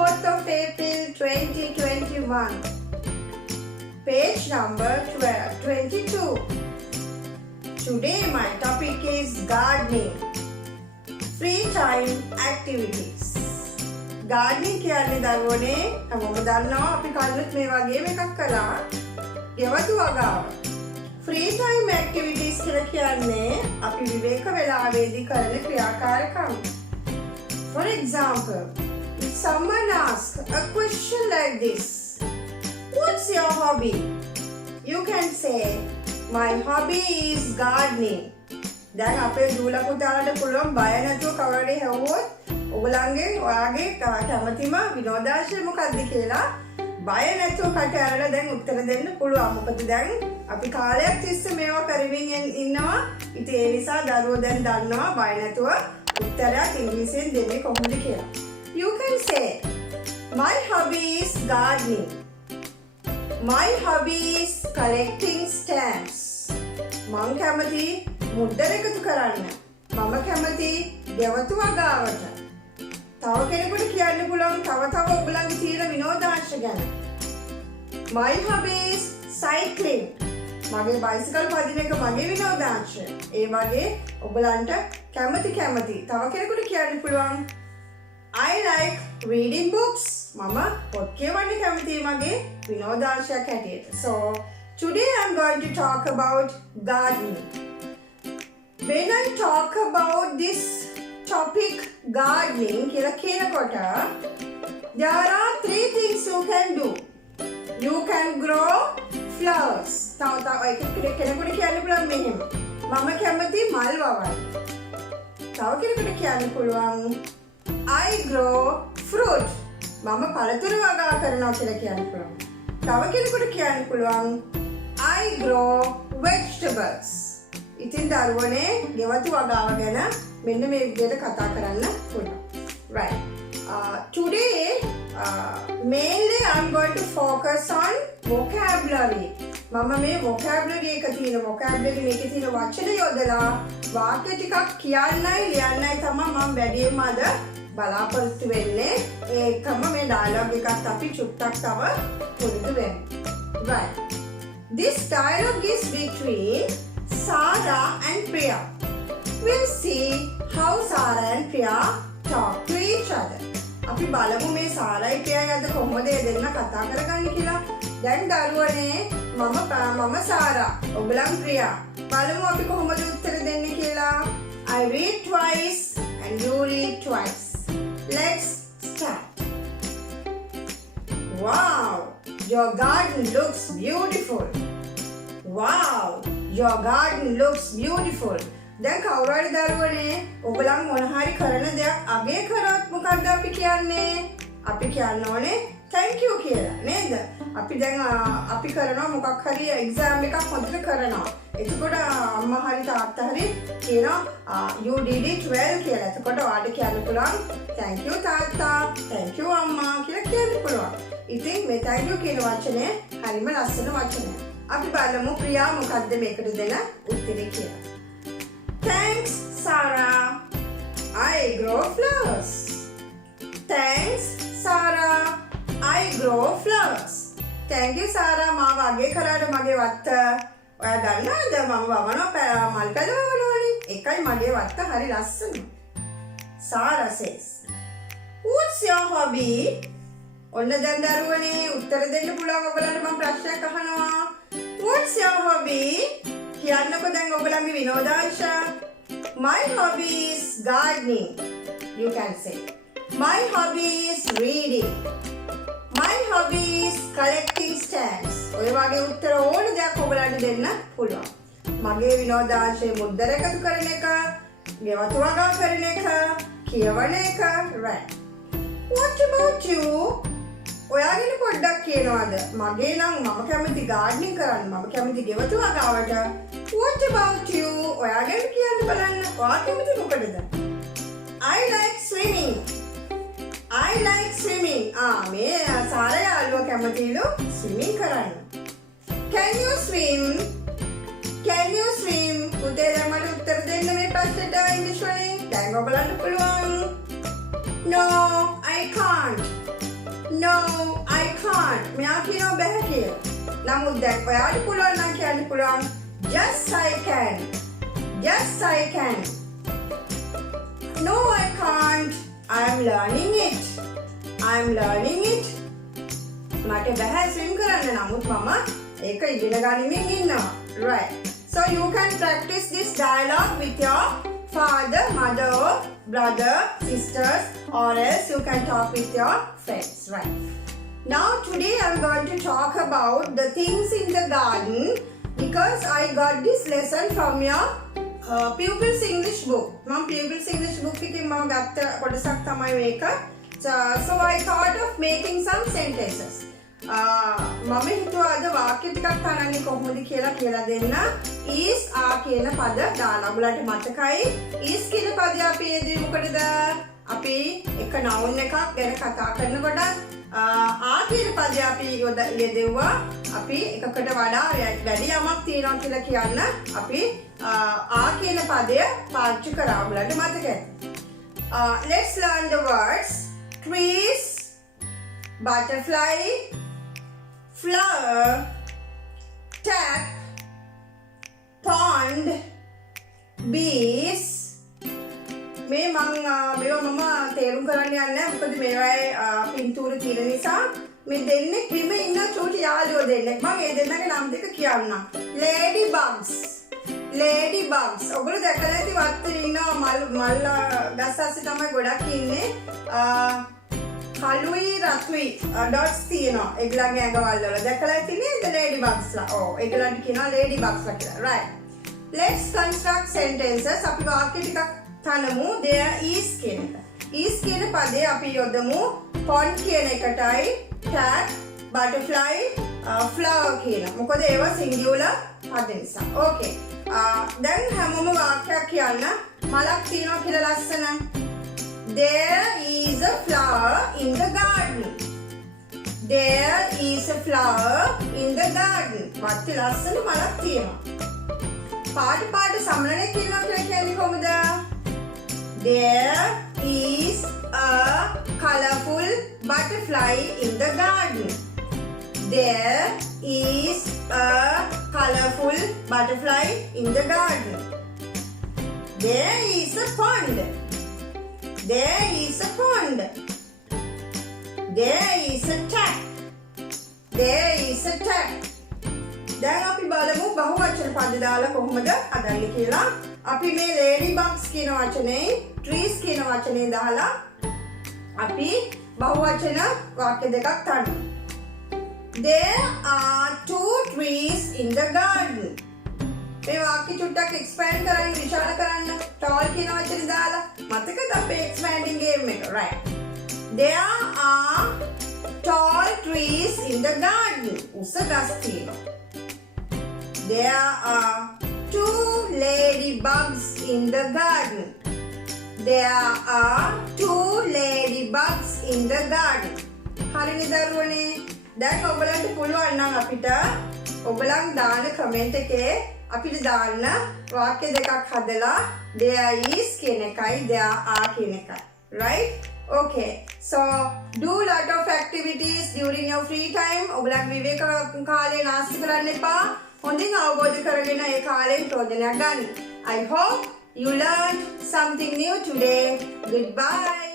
24th of April 2021. Page number 22. Today my topic is gardening. Free time activities. Gardening කියන්නේ දරුවනේ හැමෝම දන්නවා අපි කලින් මේ වගේම එකක් කළා. ගෙවතු වගාව. Free time activities කියලා කියන්නේ අපි විවේක වේලාවේදී කරන ක්‍රියාකාරකම්. For example, if someone asks a question like this, what's your hobby? You can say, my hobby is gardening. දැන් අපේ දූලා පුතාලට පුළුවන් බය නැතුව කවරේ හැවුවොත් ඔයගලන්ගේ ඔයාගේ කැමතිම විනෝදාංශය මොකක්ද කියලා බය නැතුව කට ඇරලා දැන් උත්තර දෙන්න පුළුවන්. මොකද දැන් අපි කාලයක් තිස්සේ මේවා කරමින් ඉන්නවා. ඉතින් ඒ නිසා දරුවෝ දැන් දන්නවා බය නැතුව උත්තරයක් ඉංග්‍රීසියෙන් දෙන්නේ කොහොමද කියලා. You can say, my hobby is gardening. My hobby is collecting stamps. මං කැමති මුද්දර එකතු කරන්න. මම කැමති ගෙවතු වගාවට. තව කෙනෙකුට කියන්න පුළුවන් තව ඔයගලන්ගේ තියෙන විනෝදාංශ ගැන. My hobby is cycling. මගේ බයිසිකල් පදින එක මගේ විනෝදාංශය. ඒ වගේ ඔයගලන්ට කැමති තව කෙනෙකුට කියන්න පුළුවන් I like reading books. මම පොත් කියවන්න කැමතියි මගේ විනෝදාංශයක් හැටියට. So today I'm going to talk about gardening. When I talk about this topic gardening කියලා කියනකොට there are 3 things you can do. You can grow flowers. තව කෙනෙකුට කියන්න පුළුවන් මෙහෙම. මම කැමති මල් වවන්න. තව කෙනෙකුට කියන්න පුළුවන් I grow fruit. මම පළතුරු වගා කරනවා කියලා කියන්න පුළුවන්. තව කෙනෙකුට කියන්න පුළුවන් I grow vegetables. ඉතින් දරුවනේ ගෙවතු වගාව ගැන මෙන්න මේ විදිහට කතා කරන්න පුළුවන්. Right. Today mainly I'm going to focus on vocabulary. මම මේ vocabulary එක තියෙන vocabulary එකේ තියෙන වචන යොදලා වාක්‍ය ටිකක් කියන්නයි ලියන්නයි තමයි මම වැඩිම අද බලාපොරොත්තු වෙන්නේ. ඒකම මේ dialogue එකත් අපි චුට්ටක් තව පුරුදු වෙමු. Right. This dialogue is between Sarah and Priya. We'll see how Sarah and Priya talk to each other. අපි බලමු මේ සාරයි ප්‍රියයි අද කොහොමද දෙන්න කතා කරගන්නේ කියලා. දැන් දරුවනේ මම සාරා ඔයගලන් ප්‍රියා. බලමු අපි කොහොමද උත්තර දෙන්නේ කියලා. I read twice and you read twice. Let's start. Wow, your garden looks beautiful. Wow, your garden looks beautiful. දැන් කවුරු හරි දරුවනේ ඔයගලන් මොන හරි කරන දෙයක් අගය කරොත් මොකක්ද අපි කියන්නේ? අපි කියන්න ඕනේ thank you කියලා නේද? අපි දැන් අපි කරනවා මොකක් හරි exam එකක් හොඳට කරනවා. එතකොට අම්මා හරි තාත්තා හරි කියනවා you did it well කියලා. එතකොට ඔයාලට කියන්න පුළුවන් thank you තාත්තා, thank you අම්මා කියලා කියන්න පුළුවන්. ඉතින් මේ thank you කියන වචනේ හරිම ලස්සන වචනයක්. අපි බලමු ප්‍රියා මොකක්ද මේකට දෙන උත්තරේ කියලා. Thanks, Sarah. I grow flowers. Thanks, Sarah. I grow flowers. Thank you, Sarah. මම වගේ කරාට මගේ වත්ත ඔයා දන්නවද මම වවනවා මල් පැල වවනවනේ. ඒකයි මගේ වත්ත හරි ලස්සනයි. Sarah says, what's your hobby? ඔන්න දැන් දරුවනේ උත්තර දෙන්න පුළුවන් ඔයගලන්ට මම ප්‍රශ්නයක් අහනවා. What's your hobby? කියන්නකො දැන් ඔයගලන්ගේ විනෝදාංශ. My hobby is gardening. You can say. My hobby is reading. My hobby is collecting stamps. ඔය වගේ උත්තර ඕන දෙයක් ඔයගලන්ට දෙන්න පුළුවන්. මගේ විනෝදාංශය මුද්දර එකතු කරන එක, ගෙවතු වගා කරන එක, කියවන එක. Right. What about you? ඔයාගෙන පොඩ්ඩක් කියනවාද? මගේ නම් මම කැමති gardening කරන්න. මම කැමති ගෙවතු වගාවට. What about you? ඔයාගෙන කියන්න බලන්න. ඔයා කැමති මොකටද? I like swimming. I like swimming. මේ සාරා යාළුවා කැමතිලු swimming කරන්න. Can you swim? Can you swim? පුතේ දැන් මට උත්තර දෙන්න මේ ප්‍රශ්නෙට ඉංග්‍රීසි වලින්. දැන් ඔයගලන්ට පුළුවන්. No, I can't. I can't. මෙයා කියනවා බැහැ කියලා. නමුත් දැන් ඔයාට පුළුවන් නම් කියන්න පුළුවන් yes I can. Yes I can. No I can't. I am learning it. I am learning it. මට බැහැ swim කරන්න නමුත් මම ඒක ඉගෙන ගනිමින් ඉන්නවා. Right. So you can practice this dialogue with your father, mother, brother, sisters, or else you can talk with your friends. Right. Now today I'm going to talk about the things in the garden because I got this lesson from your pupils English book. My pupils English book එකේ මම ගත්ත කොටසක් තමයි මේක. So I thought of making some sentences. මම හිතුවා අද වාක්‍ය ටිකක් තනන්නේ කොහොමද කියලා දෙන්න. is කියන පද දාලා. ඔයාලට මතකයි is කියන පදය අපි යෙදුවේ මොකටද? අපි එක noun එකක් ගැන කතා කරනකොට කියන පදය අපි යෙදුවා. අපි එකකට වඩා වැඩි යමක් තියෙනවා කියලා කියන්න අපි කියන පදය පාවිච්චි කරා. ඔයාලට මතකයි. Let's learn the words trees, butterfly, flower, tap, pond, bees. මේවා මම තේරුම් කරන්න යන්නේ මොකද මේවායේ පින්තූර තියෙන නිසා. මේ දෙන්නේ බිම ඉන්න චූටි යාළුවෝ දෙන්නෙක්. මම ඒ දෙන්නගේ නම් දෙක කියන්නම්. Ladybugs. ඔයගොල්ලෝ දැකලා ඇති වත්තේ ඉන්නවා මල් ගස් අස්සේ තමයි ගොඩක් ඉන්නේ. කළුයි රතුයි dots තියෙනවා ඒගොල්ලන්ගේ ඇඟවල් වල. දැකලා ඇති නේද ladybugs ලා? ඔව් ඒගොල්ලන්ට කියනවා ladybugs ලා කියලා. Right. Let's construct sentences. අපි වාක්‍ය ටිකක් තනමු. There is කියන එක. is කියන පදේ අපි යොදමු pond කියන එකටයි cat, butterfly, flower කියන. මොකද ඒවා singular පද නිසා. Okay. දැන් හැමෝම වාක්‍යයක් කියන්න. මලක් තියෙනවා කියලා ලස්සන. There is a flower in the garden. There is a flower in the garden. වත්තේ ලස්සන මලක් තියෙනවා. පාට සමනලේ කියනවා කියලා කියන්නේ කොහොමද? There is a colorful butterfly in the garden. There is a colorful butterfly in the garden. There is a pond. There is a pond. There is a tap. There is a tap. දැන් අපි බලමු බහුවචන පද දාලා කොහොමද හදන්නේ කියලා. අපි මේ ladybugs කියන වචනේ trees කියන වචනේ දාලා අපි බහුවචන වාක්‍ය දෙකක් ගන්නවා. There are 2 trees in the garden. මේ වාක්‍ය චුට්ටක් expand කරන්න විශාල කරන්න tall කියන වචනේ දාලා මතකද අපේ expanding game එක. Right. There are tall trees in the garden. උස ගස් තියෙනවා. There are 2 ladybugs in the garden. There are 2 ladybugs in the garden. හරිනේ දරුවනේ. දැන් ඔයගලන්ට පුළුවන් නම් අපිට ඔයගලන් දාන කමෙන්ට් එකේ අපිට දාන්න වාක්‍ය දෙකක් හදලා there is කියන එකයි there are කියන එකයි. Right? Okay. So do lot of activities during your free time. ඔයගලන් විවේක කාලේ නාස්ති කරන්න එපා. හොඳින් අවබෝධ කරගෙන ඒ කාලයෙන් ප්‍රයෝජනයක් ගන්න. I hope you learned something new today. Goodbye.